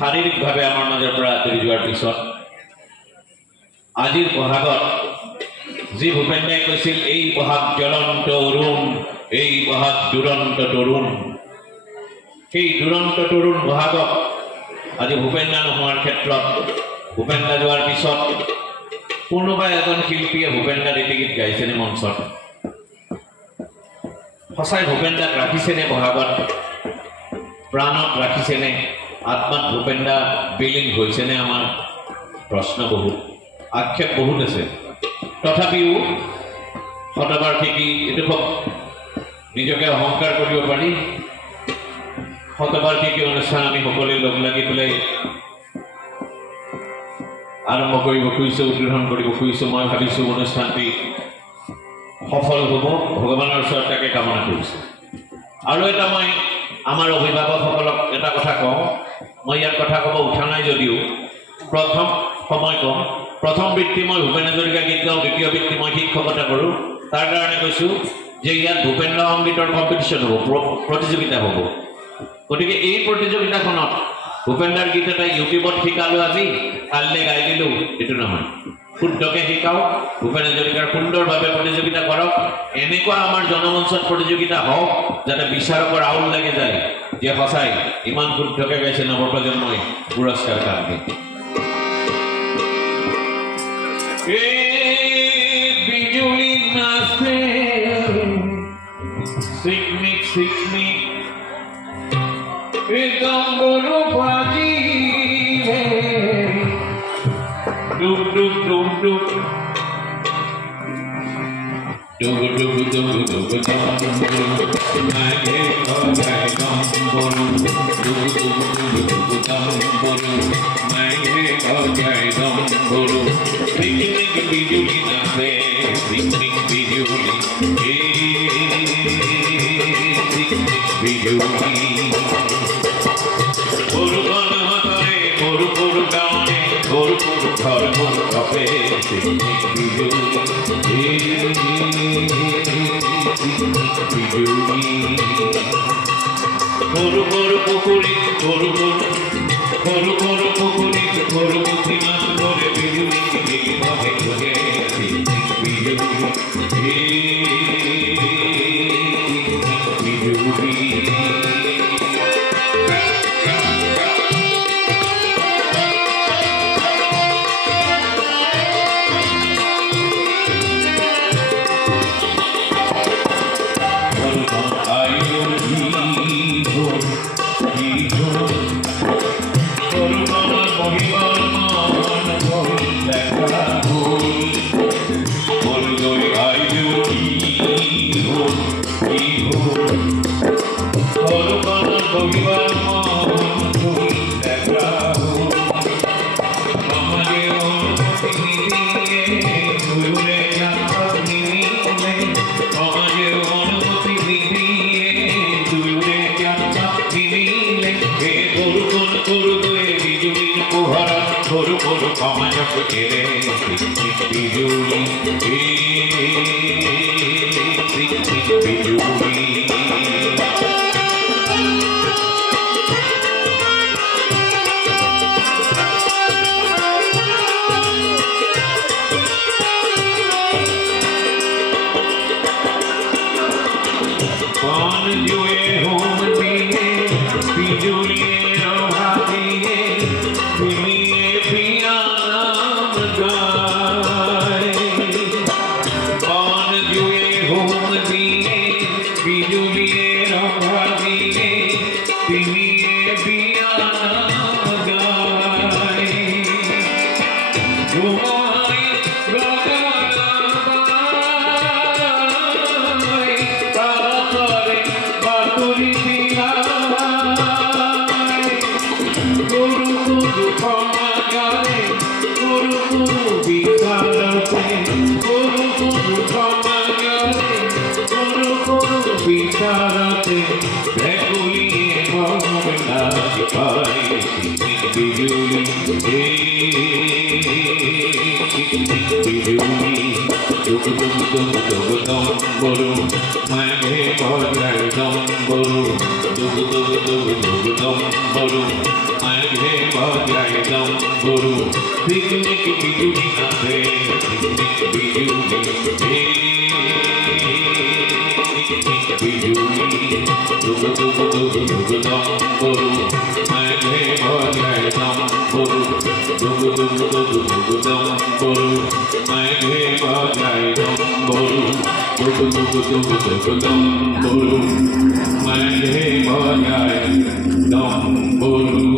শাৰীৰিকভাৱে আমাৰ মাজৰ পৰা আঁতৰি যোৱাৰ পিছত আজিৰ বহাগত যি ভূপেন দাই কৈছিল এই বহাগ জ্বলন্ত অৰুণ, এই বহাগ দুৰন্ত তৰুণ, সেই দুৰন্ত তৰুণ বহাগক আজি ভূপেন দা নোহোৱাৰ ক্ষেত্ৰত ভূপেন দা যোৱাৰ পিছত কোনোবা এজন শিল্পীয়ে ভূপেন দাৰ এটি গীত গাইছেনে মঞ্চত? সঁচাই ভূপেন দাক ৰাখিছেনে বহাগত? প্ৰাণত ৰাখিছেনে? আত্মাত ভূপেন দা বিলীন হৈছেনে? আমাৰ প্ৰশ্ন বহুত, আক্ষেপ বহুত আছে। তথাপিও শতবাৰ্ষিকী এইটো খুব নিজকে অহংকাৰ কৰিব পাৰি। শতবাৰ্ষিকী অনুষ্ঠান আমি সকলোৱে লগ লাগি পেলাই আৰম্ভ কৰিব খুজিছোঁ, উদ্বোধন কৰিব খুজিছোঁ। মই ভাবিছোঁ অনুষ্ঠানটি সফল হ'ব, ভগৱানৰ ওচৰত তাকে কামনা কৰিছোঁ। আৰু এটা মই আমাৰ অভিভাৱকসকলক এটা কথা কওঁ, মই ইয়াত কথা ক'ব উঠা নাই যদিও প্ৰথম সময় কম, প্ৰথম বৃত্তি মই ভূপেন হাজৰিকা গীত গাওঁ, দ্বিতীয় বৃত্তি মই শিক্ষকতা কৰোঁ। তাৰ কাৰণে কৈছোঁ যে ইয়াত ভূপেন্দ্ৰ সংগীতৰ কম্পিটিশ্যন হ'ব, প্ৰতিযোগিতা হ'ব। গতিকে এই প্ৰতিযোগিতাখনত ভূপেন্দ্ৰৰ গীত এটা ইউটিউবত শিকালোঁ আজি, কাইলৈ গাই দিলোঁ, এইটো নহয়। শুদ্ধকৈ শিকাওক, ভূপেন হাজৰিকাৰ সুন্দৰভাৱে প্ৰতিযোগিতা কৰক। এনেকুৱা আমাৰ জনমঞ্চত প্ৰতিযোগিতা হওক যাতে বিচাৰকৰ আউল লাগি যায় যে সঁচাই ইমান শুদ্ধকৈ গাইছে নৱপ্ৰজন্মই, পুৰস্কাৰ কামকে। বিজুলী নাচে চিকমিক চিকমিক, গৰু বাজিলে ডুব ডুব ডুব ডুব, ডুব ডুব ডুব ডুব মাগে গজাই গম্বৰু, ডুব ডুব ডুব ডুব গম্বৰু মাগে গজাই গম্বৰু। চিকমিক বিজুলী নাচে, চিকমিক বিজুলী, চিকমিক বিজুলী। গরু গণ হতরে গরু গরু গানে, গরু গরু ঘর গরু কপে, গরু গরু পুকুরি, গরু গরু গরু গরু পুকুরি, গরু পুঁথি মাছ ধরে বিজুলি ভাবে ঘুরে I ডম্বরু পিকনিক বিজুলি নাচে পিকনিক বিজুলি বিজুলি দুগু দুগু দুগু দুগু ডম্বরু মেঘে বাজায় ডম্বরু দুগু দুগু দুগু দুগু ডম্বরু মেঘে বাজায় ডম্বরু দুগু দুগু দুগু দুগু ডম্বরু মেঘে বাজায় ডম্বরু